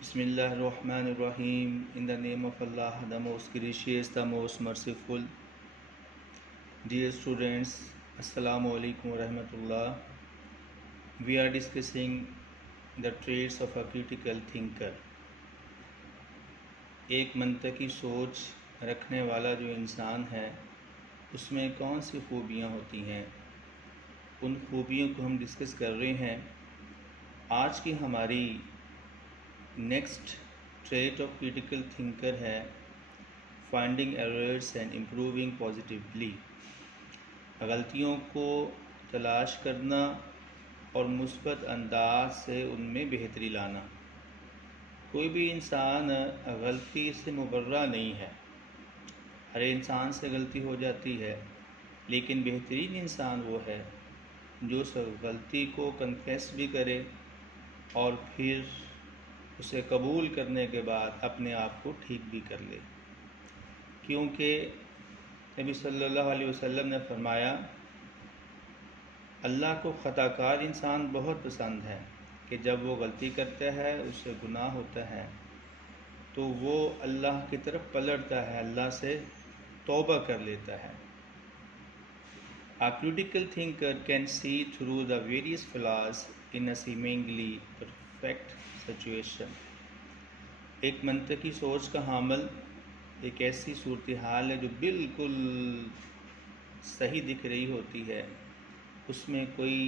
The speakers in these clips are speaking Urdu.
Bismillah ar-Rahman ar-Rahim. In the name of Allah, the most gracious, the most merciful. Dear students, Assalamu alaikum wa rahmatullah. We are discussing the traits of a critical thinker. ایک منطقی سوچ رکھنے والا جو انسان ہے اس میں کون سی خوبیاں ہوتی ہیں، ان خوبیوں کو ہم ڈسکس کر رہے ہیں۔ آج کی ہماری next trait of critical thinker ہے finding errors and improving positively, غلطیوں کو تلاش کرنا اور مثبت انداز سے ان میں بہتری لانا۔ کوئی بھی انسان غلطی سے مبرہ نہیں ہے، ہر انسان سے غلطی ہو جاتی ہے، لیکن بہترین انسان وہ ہے جو اس غلطی کو کنفیس بھی کرے اور پھر اسے قبول کرنے کے بعد اپنے آپ کو ٹھیک بھی کر لے، کیونکہ نبی صلی اللہ علیہ وسلم نے فرمایا اللہ کو خطا کار انسان بہت پسند ہے کہ جب وہ غلطی کرتا ہے، اس سے گناہ ہوتا ہے تو وہ اللہ کی طرف پلٹتا ہے، اللہ سے توبہ کر لیتا ہے۔ A critical thinker can see through the various flaws in a seemingly perfect situation۔ ایک منطقی سوچ کا حامل ایک ایسی صورتحال ہے جو بالکل صحیح دکھ رہی ہوتی ہے، اس میں کوئی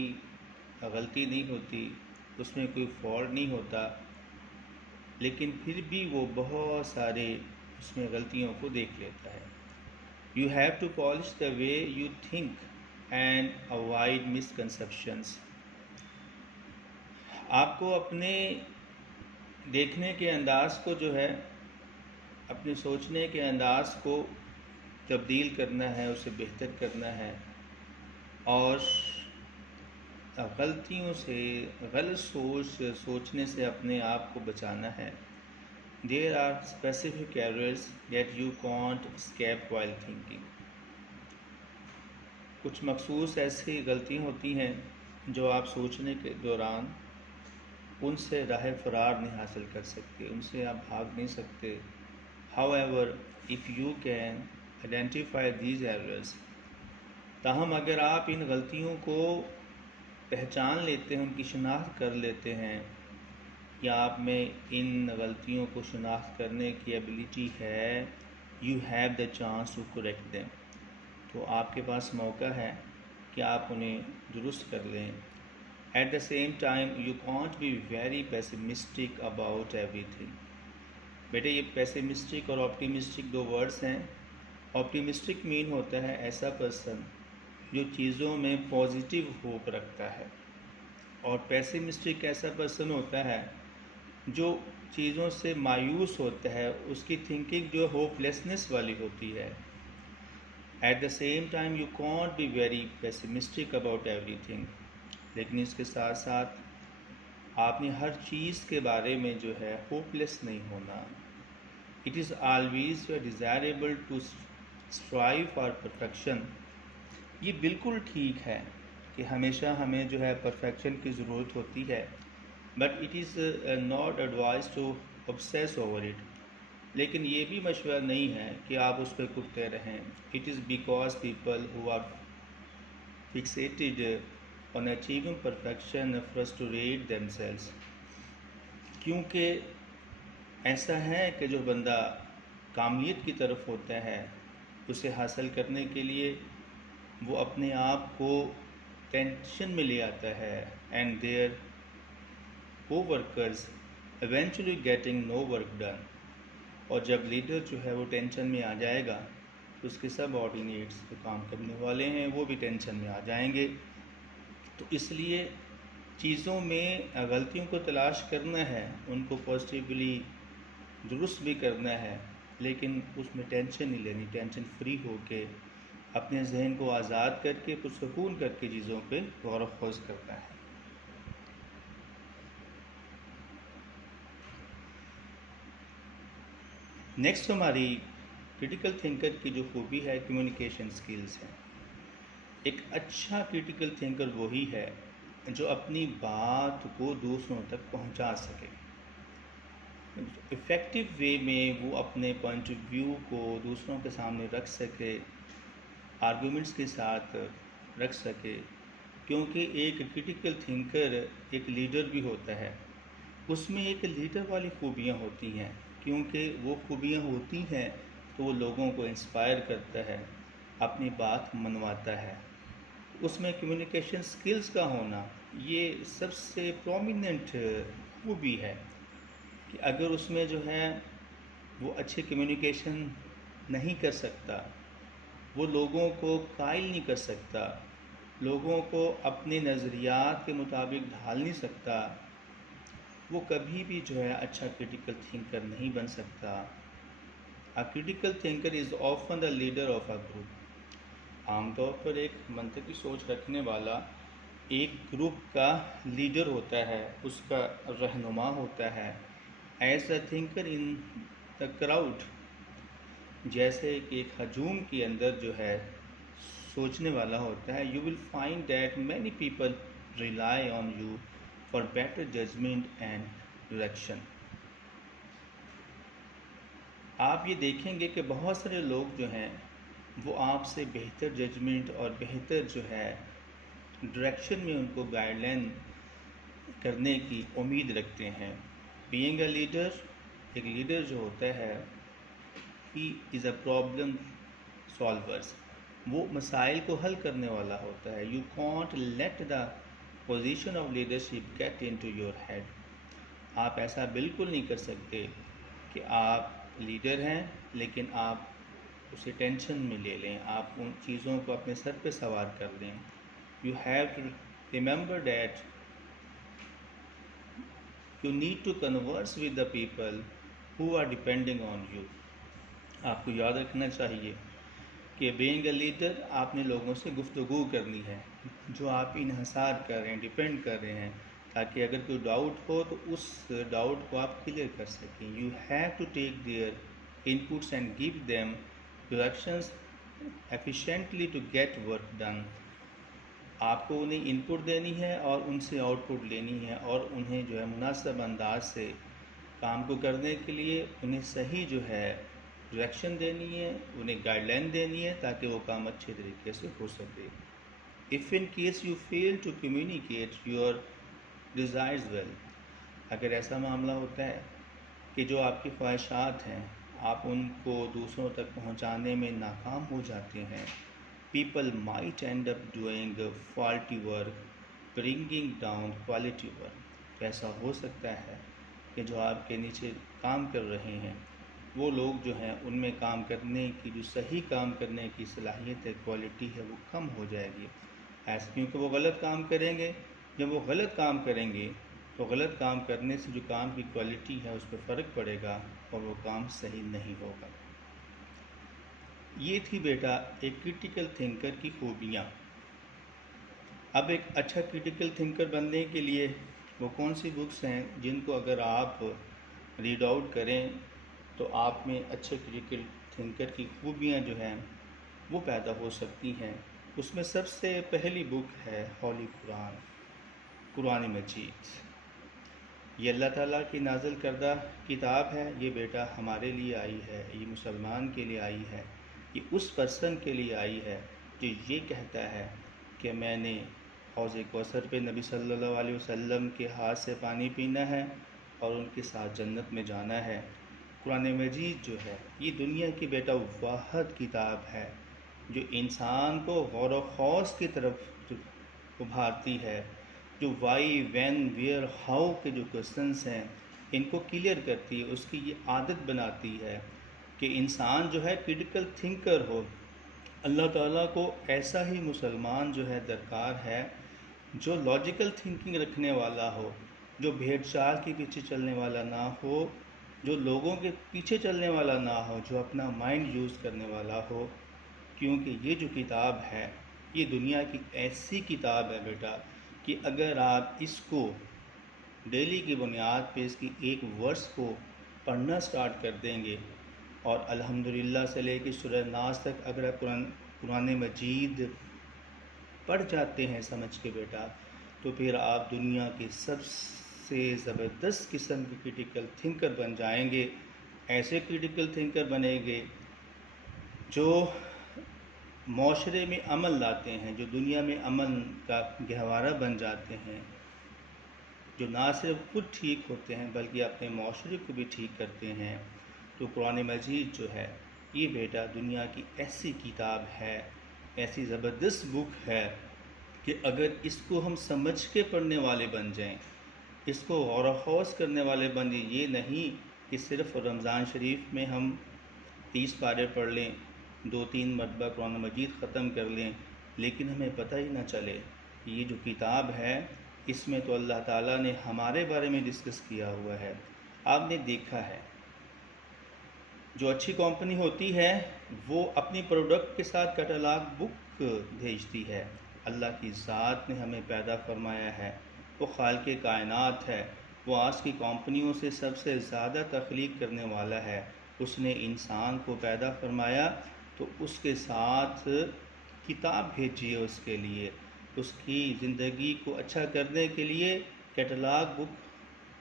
غلطی نہیں ہوتی، اس میں کوئی فالٹ نہیں ہوتا، لیکن پھر بھی وہ بہت سارے اس میں غلطیوں کو دیکھ لیتا ہے۔ You have to polish the way you think and avoid misconceptions۔ آپ کو اپنے دیکھنے کے انداز کو جو ہے، اپنے سوچنے کے انداز کو تبدیل کرنا ہے، اسے بہتر کرنا ہے اور غلطیوں سے، غلط سوچنے سے اپنے آپ کو بچانا ہے۔ There are specific errors that you can't escape while thinking۔ کچھ مخصوص ایسی غلطیاں ہوتی ہیں جو آپ سوچنے کے دوران ان سے راہ فرار نہیں حاصل کر سکتے، ان سے آپ بھاگ نہیں سکتے۔ However, if you can identify these errors، تاہم اگر آپ ان غلطیوں کو پہچان لیتے ہیں، ان کی شناخت کر لیتے ہیں، یا آپ میں ان غلطیوں کو شناخت کرنے کی ایبلٹی ہے، you have the chance to correct them، تو آپ کے پاس موقع ہے کہ آپ انہیں درست کر لیں۔ At the same time, you can't be very pessimistic about everything۔ بیٹے یہ پیسمسٹک اور آپٹیمسٹک دو ورڈز ہیں۔ آپٹیمسٹک مین ہوتا ہے ایسا پرسن جو چیزوں میں پازیٹیو ہوپ رکھتا ہے، اور پیسمسٹک ایسا پرسن ہوتا ہے جو چیزوں سے مایوس ہوتا ہے، اس کی تھنکنگ جو ہوپ لیسنس والی ہوتی ہے۔ At the same time, you can't be very pessimistic about everything، لیکن اس کے ساتھ ساتھ آپ نے ہر چیز کے بارے میں جو ہے ہوپ لیس نہیں ہونا۔ It is always desirable to strive for perfection۔ یہ بالکل ٹھیک ہے کہ ہمیشہ ہمیں جو ہے پرفیکشن کی ضرورت ہوتی ہے، but it is not advised to obsess over it۔ لیکن یہ بھی مشورہ نہیں ہے کہ آپ اس پہ کرتے رہیں۔ It is because people who are fixated on achieving perfection frustrate themselves۔ کیونکہ ایسا ہے کہ جو بندہ کاملیت کی طرف ہوتا ہے، اسے حاصل کرنے کے لیے وہ اپنے آپ کو ٹینشن میں لے آتا ہے، and their co-workers eventually getting no work done۔ اور جب لیڈر جو ہے وہ ٹینشن میں آ جائے گا تو اس کے سب آرڈینیٹس جو کام کرنے والے ہیں وہ بھی ٹینشن میں آ جائیں گے۔ تو اس لیے چیزوں میں غلطیوں کو تلاش کرنا ہے، ان کو پازیٹیولی درست بھی کرنا ہے، لیکن اس میں ٹینشن نہیں لینی، ٹینشن فری ہو کے اپنے ذہن کو آزاد کر کے پرسکون کر کے چیزوں پہ غور و خوض کرنا ہے۔ نیکسٹ ہماری کریٹیکل تھنکر کی جو خوبی ہے کمیونیکیشن سکلز ہے۔ ایک اچھا کریٹیکل تھنکر وہی ہے جو اپنی بات کو دوسروں تک پہنچا سکے۔ افیکٹو وے میں وہ اپنے پوائنٹ آف ویو کو دوسروں کے سامنے رکھ سکے، آرگومنٹس کے ساتھ رکھ سکے، کیونکہ ایک کرٹیکل تھنکر ایک لیڈر بھی ہوتا ہے، اس میں ایک لیڈر والی خوبیاں ہوتی ہیں، کیونکہ وہ خوبیاں ہوتی ہیں تو وہ لوگوں کو انسپائر کرتا ہے، اپنی بات منواتا ہے۔ اس میں کمیونیکیشن سکلز کا ہونا یہ سب سے پرومیننٹ خوبی ہے، کہ اگر اس میں جو ہے وہ اچھی کمیونیکیشن نہیں کر سکتا، وہ لوگوں کو قائل نہیں کر سکتا، لوگوں کو اپنے نظریات کے مطابق ڈھال نہیں سکتا، وہ کبھی بھی جو ہے اچھا کرٹیکل تھنکر نہیں بن سکتا۔ A critical thinker is often the leader of a group۔ عام طور پر ایک منطقی سوچ رکھنے والا ایک گروپ کا لیڈر ہوتا ہے، اس کا رہنما ہوتا ہے۔ As a thinker in the crowd, جیسے کہ ایک ہجوم کے اندر جو ہے سوچنے والا ہوتا ہے، you will find that many people rely on you for better judgment and direction. آپ یہ دیکھیں گے کہ بہت سارے لوگ جو ہیں وہ آپ سے بہتر ججمنٹ اور بہتر جو ہے ڈائریکشن میں ان کو گائیڈ لائن کرنے کی امید رکھتے ہیں۔ بینگ اے لیڈر، ایک لیڈر جو ہوتا ہے، ہی از اے پرابلم سالورز، وہ مسائل کو حل کرنے والا ہوتا ہے۔ You can't let the position of leadership get into your head. آپ ایسا بالکل نہیں کر سکتے کہ آپ لیڈر ہیں لیکن آپ اسے ٹینشن میں لے لیں، آپ ان چیزوں کو اپنے سر پہ سوار کر لیں۔ You have to remember that you need to converse with the people who are depending on you. آپ کو یاد رکھنا چاہیے کہ بینگ اے لیڈر آپ نے لوگوں سے گفتگو کرنی ہے جو آپ انحصار کر رہے ہیں، ڈیپینڈ کر رہے ہیں، تاکہ اگر کوئی ڈاؤٹ ہو تو اس ڈاؤٹ کو آپ کلیئر کر سکیں۔ You have to take their inputs and give them directions efficiently to get work done. آپ کو انہیں انپٹ دینی ہے اور ان سے آؤٹ پٹ لینی ہے، اور انہیں جو ہے مناسب انداز سے کام کو کرنے کے لیے انہیں صحیح جو ہے ڈائریکشن دینی ہے، انہیں گائیڈ لائن دینی ہے تاکہ وہ کام اچھے طریقے سے ہو سکے۔ If in case you fail to communicate your desires well، اگر ایسا معاملہ ہوتا ہے کہ جو آپ کی خواہشات ہیں آپ ان کو دوسروں تک پہنچانے میں ناکام ہو جاتے ہیں، people might end up doing faulty work, bringing down quality work۔ تو ایسا ہو سکتا ہے کہ جو آپ کے نیچے کام کر رہے ہیں وہ لوگ جو ہیں ان میں کام کرنے کی جو صحیح کام کرنے کی صلاحیت ہے، کوالٹی ہے، وہ کم ہو جائے گی، ایسا کیونکہ وہ غلط کام کریں گے۔ جب وہ غلط کام کریں گے تو غلط کام کرنے سے جو کام کی کوالٹی ہے اس پہ فرق پڑے گا اور وہ کام صحیح نہیں ہوگا۔ یہ تھی بیٹا ایک کرٹیکل تھنکر کی خوبیاں۔ اب ایک اچھا کرٹیکل تھنکر بننے کے لیے وہ کون سی بکس ہیں جن کو اگر آپ ریڈ آؤٹ کریں تو آپ میں اچھے کرٹیکل تھنکر کی خوبیاں جو ہیں وہ پیدا ہو سکتی ہیں۔ اس میں سب سے پہلی بک ہے ہولی قرآن، قرآن مجید۔ یہ اللہ تعالیٰ کی نازل کردہ کتاب ہے، یہ بیٹا ہمارے لیے آئی ہے، یہ مسلمان کے لیے آئی ہے، یہ اس پرسن کے لیے آئی ہے جو یہ کہتا ہے کہ میں نے حوض کوثر پہ نبی صلی اللہ علیہ وسلم کے ہاتھ سے پانی پینا ہے اور ان کے ساتھ جنت میں جانا ہے۔ قرآن مجید جو ہے یہ دنیا کی بیٹا واحد کتاب ہے جو انسان کو غور و خوض کی طرف ابھارتی ہے، جو وائی، وین، ویئر، ہاؤ کے جو کوسچنس ہیں ان کو کلیئر کرتی ہے، اس کی یہ عادت بناتی ہے کہ انسان جو ہے کرٹیکل تھنکر ہو۔ اللہ تعالیٰ کو ایسا ہی مسلمان جو ہے درکار ہے جو لاجیکل تھنکنگ رکھنے والا ہو، جو بھیڑ چال کے پیچھے چلنے والا نہ ہو، جو لوگوں کے پیچھے چلنے والا نہ ہو، جو اپنا مائنڈ یوز کرنے والا ہو، کیونکہ یہ جو کتاب ہے یہ دنیا کی ایسی کتاب ہے بیٹا کہ اگر آپ اس کو ڈیلی کی بنیاد پہ اس کی ایک ورس کو پڑھنا سٹارٹ کر دیں گے اور الحمدللہ سے لے کے سورہ ناس تک اگر آپ قرآن مجید پڑھ جاتے ہیں سمجھ کے بیٹا، تو پھر آپ دنیا کے سب سے زبردست قسم کے کرٹیکل تھنکر بن جائیں گے، ایسے کرٹیکل تھنکر بنیں گے جو معاشرے میں امن لاتے ہیں، جو دنیا میں امن کا گہوارہ بن جاتے ہیں، جو نہ صرف خود ٹھیک ہوتے ہیں بلکہ اپنے معاشرے کو بھی ٹھیک کرتے ہیں۔ تو قرآن مجید جو ہے یہ بیٹا دنیا کی ایسی کتاب ہے، ایسی زبردست بک ہے کہ اگر اس کو ہم سمجھ کے پڑھنے والے بن جائیں، اس کو غور و خوض کرنے والے بن جائیں، یہ نہیں کہ صرف رمضان شریف میں ہم 30 پارے پڑھ لیں، 2-3 مرتبہ قرآن مجید ختم کر لیں، لیکن ہمیں پتہ ہی نہ چلے کہ یہ جو کتاب ہے اس میں تو اللہ تعالیٰ نے ہمارے بارے میں ڈسکس کیا ہوا ہے۔ آپ نے دیکھا ہے جو اچھی کمپنی ہوتی ہے وہ اپنی پروڈکٹ کے ساتھ کیٹلاگ بک بھیجتی ہے۔ اللہ کی ذات نے ہمیں پیدا فرمایا ہے، وہ خالق کائنات ہے، وہ آج کی کمپنیوں سے سب سے زیادہ تخلیق کرنے والا ہے۔ اس نے انسان کو پیدا فرمایا تو اس کے ساتھ کتاب بھیجی ہے، اس کے لیے اس کی زندگی کو اچھا کرنے کے لیے کیٹلاگ بک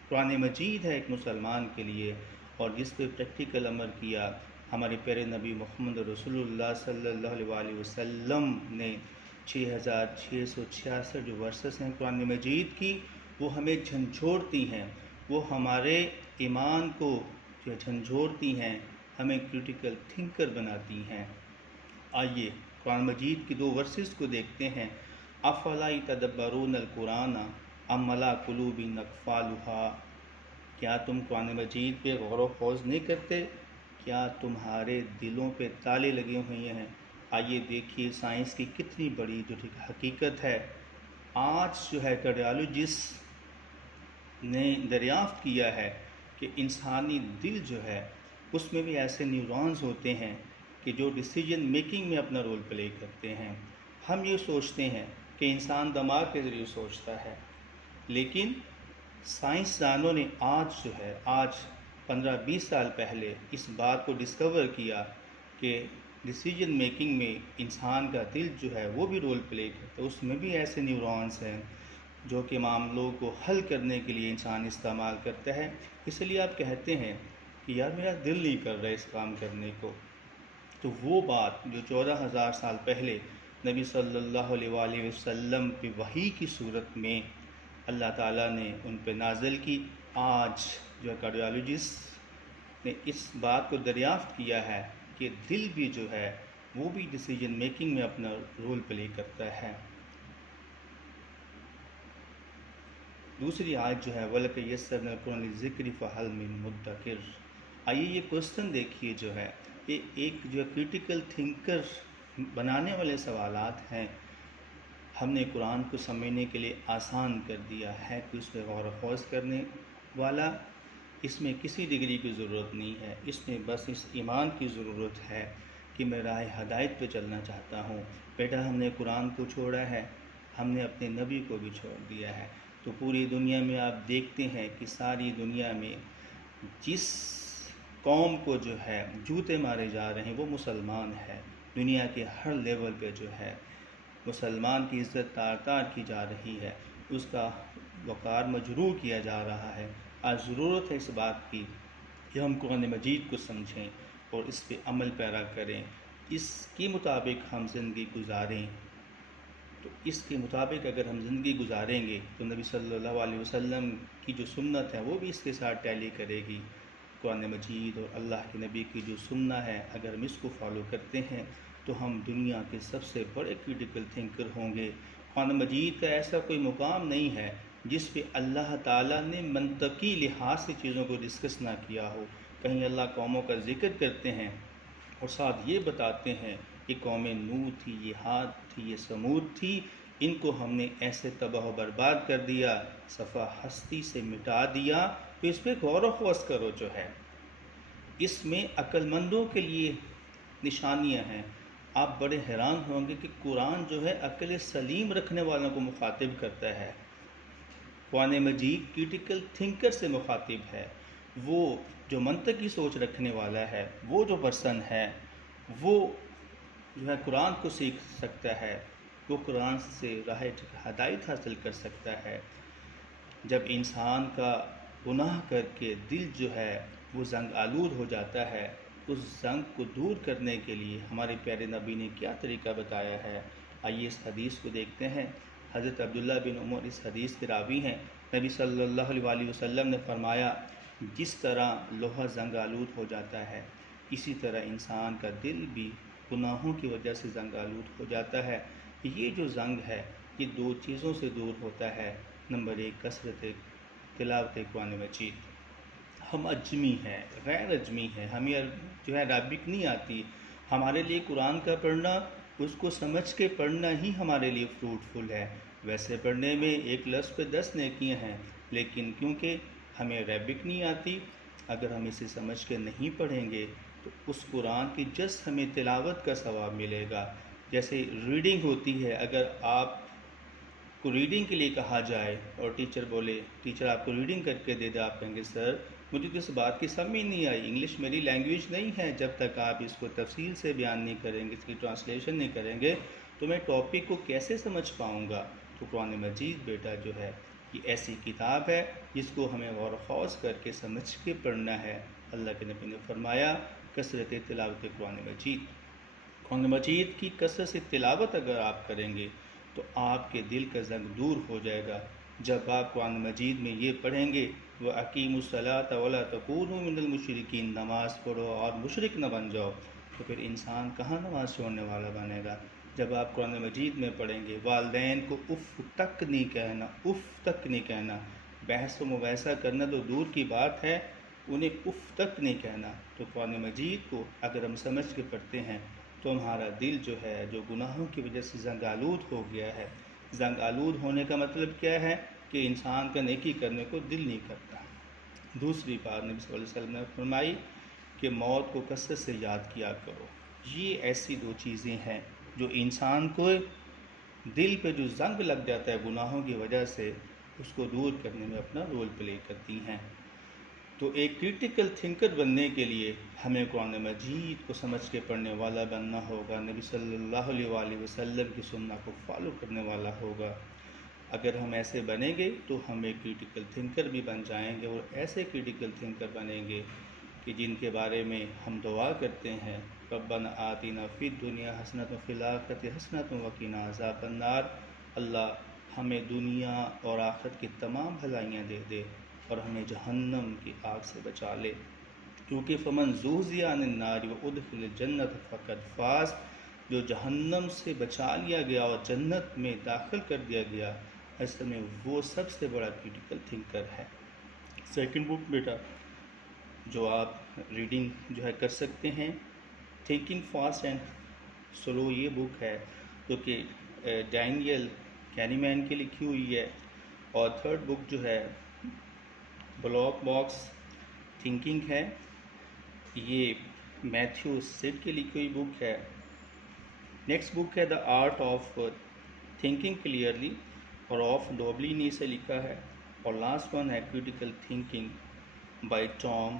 قرآن مجید ہے ایک مسلمان کے لیے، اور جس پہ پریکٹیکل عمل کیا ہمارے پیارے نبی محمد رسول اللہ صلی اللہ علیہ وسلم نے 6666 جو ورسز ہیں قرآن مجید کی، وہ ہمیں جھنجھوڑتی ہیں، وہ ہمارے ایمان کو جو جھنجھوڑتی ہیں، ہمیں کرٹیکل تھنکر بناتی ہیں۔ آئیے قرآن مجید کی 2 ورسز کو دیکھتے ہیں۔ افلا یتدبرون القرآن ام علی قلوب اقفالها، کیا تم قرآن مجید پہ غور و خوض نہیں کرتے؟ کیا تمہارے دلوں پہ تالے لگے ہوئے ہیں؟ آئیے دیکھیے سائنس کی کتنی بڑی جو حقیقت ہے۔ آج جو ہے کارڈیالوجسٹ نے دریافت کیا ہے کہ انسانی دل جو ہے اس میں بھی ایسے نیورونز ہوتے ہیں کہ جو ڈیسیجن میکنگ میں اپنا رول پلے کرتے ہیں۔ ہم یہ سوچتے ہیں کہ انسان دماغ کے ذریعے سوچتا ہے، لیکن سائنسدانوں نے آج 15-20 سال پہلے اس بات کو ڈسکور کیا کہ ڈیسیجن میکنگ میں انسان کا دل جو ہے وہ بھی رول پلے کرتا ہے، اس میں بھی ایسے نیورونز ہیں جو کہ معاملوں کو حل کرنے کے لیے انسان استعمال کرتا ہے۔ اس لیے آپ کہتے ہیں کہ یار میرا دل نہیں کر رہا اس کام کرنے کو، تو وہ بات جو 14,000 سال پہلے نبی صلی اللہ علیہ وآلہ وسلم پہ وحی کی صورت میں اللہ تعالیٰ نے ان پہ نازل کی، آج جو کارڈیالوجسٹ نے اس بات کو دریافت کیا ہے کہ دل بھی جو ہے وہ بھی ڈیسیجن میکنگ میں اپنا رول پلے کرتا ہے۔ دوسری آیت جو ہے وَلَقَدْ يَسَّرْنَا الْقُرْآنَ لِلذِّكْرِ فَهَلْ مِن مُدَّكِرٍ۔ آئیے یہ کوسچن دیکھیے جو ہے یہ ایک جو کرٹیکل تھنکر بنانے والے سوالات ہیں۔ ہم نے قرآن کو سمجھنے کے لیے آسان کر دیا ہے کہ اس پہ غور و خوض کرنے والا، اس میں کسی ڈگری کی ضرورت نہیں ہے، اس میں بس اس ایمان کی ضرورت ہے کہ میں راہ ہدایت پہ چلنا چاہتا ہوں۔ بیٹا ہم نے قرآن کو چھوڑا ہے، ہم نے اپنے نبی کو بھی چھوڑ دیا ہے، تو پوری دنیا میں آپ دیکھتے ہیں کہ ساری دنیا میں جس قوم کو جو ہے جوتے مارے جا رہے ہیں وہ مسلمان ہے۔ دنیا کے ہر لیول پہ جو ہے مسلمان کی عزت تار کی جا رہی ہے، اس کا وقار مجروح کیا جا رہا ہے۔ آج ضرورت ہے اس بات کی کہ ہم قرآن مجید کو سمجھیں اور اس پہ عمل پیرا کریں، اس کے مطابق ہم زندگی گزاریں۔ تو اس کے مطابق اگر ہم زندگی گزاریں گے تو نبی صلی اللہ علیہ وسلم کی جو سنت ہے وہ بھی اس کے ساتھ ٹیلی کرے گی۔ قرآن مجید اور اللہ کے نبی کی جو سنت ہے اگر ہم اس کو فالو کرتے ہیں تو ہم دنیا کے سب سے بڑے کرٹیکل تھنکر ہوں گے۔ قرآن مجید کا ایسا کوئی مقام نہیں ہے جس پہ اللہ تعالیٰ نے منطقی لحاظ سے چیزوں کو ڈسکس نہ کیا ہو۔ کہیں اللہ قوموں کا ذکر کرتے ہیں اور ساتھ یہ بتاتے ہیں کہ قوم نوح تھی، یہ عاد تھی، یہ سمود تھی، ان کو ہم نے ایسے تباہ و برباد کر دیا، صفحہ ہستی سے مٹا دیا۔ تو اس پہ غور و خوض کرو جو ہے، اس میں عقل مندوں کے لیے نشانیاں ہیں۔ آپ بڑے حیران ہوں گے کہ قرآن جو ہے عقل سلیم رکھنے والوں کو مخاطب کرتا ہے۔ قرآن مجید کرٹیکل تھنکر سے مخاطب ہے، وہ جو منطقی سوچ رکھنے والا ہے، وہ جو پرسن ہے وہ جو ہے قرآن کو سیکھ سکتا ہے، وہ قرآن سے راہ ہدایت حاصل کر سکتا ہے۔ جب انسان کا گناہ کر کے دل جو ہے وہ زنگ آلود ہو جاتا ہے، اس زنگ کو دور کرنے کے لیے ہمارے پیارے نبی نے کیا طریقہ بتایا ہے؟ آئیے اس حدیث کو دیکھتے ہیں۔ حضرت عبداللہ بن عمر اس حدیث کے راوی ہیں۔ نبی صلی اللہ علیہ وسلم نے فرمایا، جس طرح لوہا زنگ آلود ہو جاتا ہے، اسی طرح انسان کا دل بھی گناہوں کی وجہ سے زنگ آلود ہو جاتا ہے۔ یہ جو زنگ ہے یہ دو چیزوں سے دور ہوتا ہے۔ نمبر 1، کثرت تلاوت قرآن مجید۔ ہم اجمی ہیں، غیر اجمی ہیں، ہمیں جو ہے عربک نہیں آتی۔ ہمارے لیے قرآن کا پڑھنا، اس کو سمجھ کے پڑھنا ہی ہمارے لیے فروٹفل ہے۔ ویسے پڑھنے میں ایک لفظ پہ 10 نیکیاں ہیں، لیکن کیونکہ ہمیں عربک نہیں آتی، اگر ہم اسے سمجھ کے نہیں پڑھیں گے تو اس قرآن کی جس ہمیں تلاوت کا ثواب ملے گا۔ جیسے ریڈنگ ہوتی ہے، اگر آپ کو ریڈنگ کے لیے کہا جائے اور ٹیچر آپ کو ریڈنگ کر کے دے دے، آپ کہیں گے سر مجھے تو اس بات کی سمجھ نہیں آئی، انگلش میری لینگویج نہیں ہے، جب تک آپ اس کو تفصیل سے بیان نہیں کریں گے، اس کی ٹرانسلیشن نہیں کریں گے تو میں ٹاپک کو کیسے سمجھ پاؤں گا؟ تو قرآن مجید بیٹا جو ہے یہ ایسی کتاب ہے جس کو ہمیں غور و خوض کر کے سمجھ کے پڑھنا ہے۔ اللہ کے نبی نے فرمایا، کثرت تلاوت قرآن مجید۔ قرآن مجید کی کثرت سے تلاوت اگر آپ کریں گے تو آپ کے دل کا زنگ دور ہو جائے گا۔ جب آپ قرآن مجید میں یہ پڑھیں گے، وَأَقِیمُوا الصَّلَاةَ وَلَا تَکُونُوا مِنَ الْمُشْرِکِینَ، نماز پڑھو اور مشرک نہ بن جاؤ، تو پھر انسان کہاں نماز چھوڑنے والا بنے گا؟ جب آپ قرآن مجید میں پڑھیں گے، والدین کو اف تک نہیں کہنا، اف تک نہیں کہنا، بحث و مباحثہ کرنا تو دور کی بات ہے، انہیں اف تک نہیں کہنا۔ تو قرآن مجید کو اگر ہم سمجھ کے پڑھتے ہیں تو ہمارا دل جو ہے جو گناہوں کی وجہ سے زنگ آلود ہو گیا ہے، زنگ آلود ہونے کا مطلب کیا ہے؟ کہ انسان کا نیکی کرنے کو دل نہیں کرتا۔ دوسری بات نبی صلی اللہ علیہ وسلم نے فرمائی کہ موت کو کثرت سے یاد کیا کرو۔ یہ ایسی دو چیزیں ہیں جو انسان کو دل پہ جو زنگ لگ جاتا ہے گناہوں کی وجہ سے، اس کو دور کرنے میں اپنا رول پلے کرتی ہیں۔ تو ایک کریٹیکل تھنکر بننے کے لیے ہمیں قرآن مجید کو سمجھ کے پڑھنے والا بننا ہوگا، نبی صلی اللہ علیہ وسلم کی سنت کو فالو کرنے والا ہوگا۔ اگر ہم ایسے بنیں گے تو ہم ایک کریٹیکل تھنکر بھی بن جائیں گے، اور ایسے کریٹیکل تھنکر بنیں گے کہ جن کے بارے میں ہم دعا کرتے ہیں، ربنا آتنا فی الدنیا حسنۃ وفی الآخرۃ حسنۃ وقنا عذاب النار۔ اللہ ہمیں دنیا اور آخرت کی تمام بھلائیاں دے دے اور ہمیں جہنم کی آگ سے بچا لے، کیونکہ فمن زحزح عن النار وادخل الجنۃ فقد فاز، جو جہنم سے بچا لیا گیا اور جنت میں داخل کر دیا گیا، اصل میں وہ سب سے بڑا کریٹیکل تھنکر ہے۔ سیکنڈ بک بیٹا جو آپ ریڈنگ جو ہے کر سکتے ہیں، تھنکنگ فاسٹ اینڈ سلو، یہ بک ہے جو کہ ڈینیل کینیمین کی لکھی ہوئی ہے۔ اور تھرڈ بک جو ہے بلاک باکس تھنکنگ ہے، یہ میتھیو سیڈ کی لکھی ہوئی بک ہے۔ نیکسٹ بک ہے the art of thinking clearly, اور آف ڈوبلی نے سے لکھا ہے۔ اور لاسٹ ون ہے کریٹیکل تھنکنگ بائی ٹام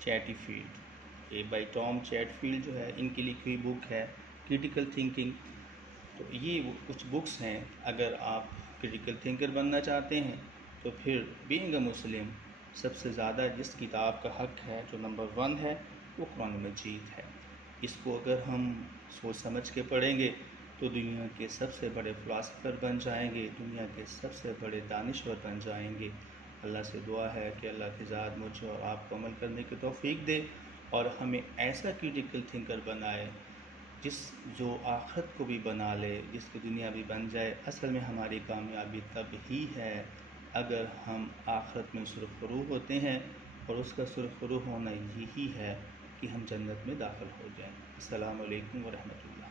چیٹفیلڈ، یہ بائی ٹام چیٹفیلڈ جو ہے ان کی لکھی ہوئی بک ہے کریٹیکل تھنکنگ۔ تو یہ کچھ بکس ہیں، اگر آپ کریٹیکل تھنکر بننا چاہتے ہیں تو پھر بینگ اے مسلم سب سے زیادہ جس کتاب کا حق ہے، جو نمبر 1 ہے، وہ قرآن مجید ہے۔ اس کو اگر ہم سوچ سمجھ کے پڑھیں گے تو دنیا کے سب سے بڑے فلاسفر بن جائیں گے، دنیا کے سب سے بڑے دانشور بن جائیں گے۔ اللہ سے دعا ہے کہ اللہ کی ذات مجھے اور آپ کو عمل کرنے کی توفیق دے، اور ہمیں ایسا کریٹیکل تھنکر بنائے جو آخرت کو بھی بنا لے، جس کی دنیا بھی بن جائے۔ اصل میں ہماری کامیابی تب ہی ہے اگر ہم آخرت میں سرخرو ہوتے ہیں، اور اس کا سرخرو ہونا یہی ہے کہ ہم جنت میں داخل ہو جائیں۔ السلام علیکم ورحمۃ اللہ۔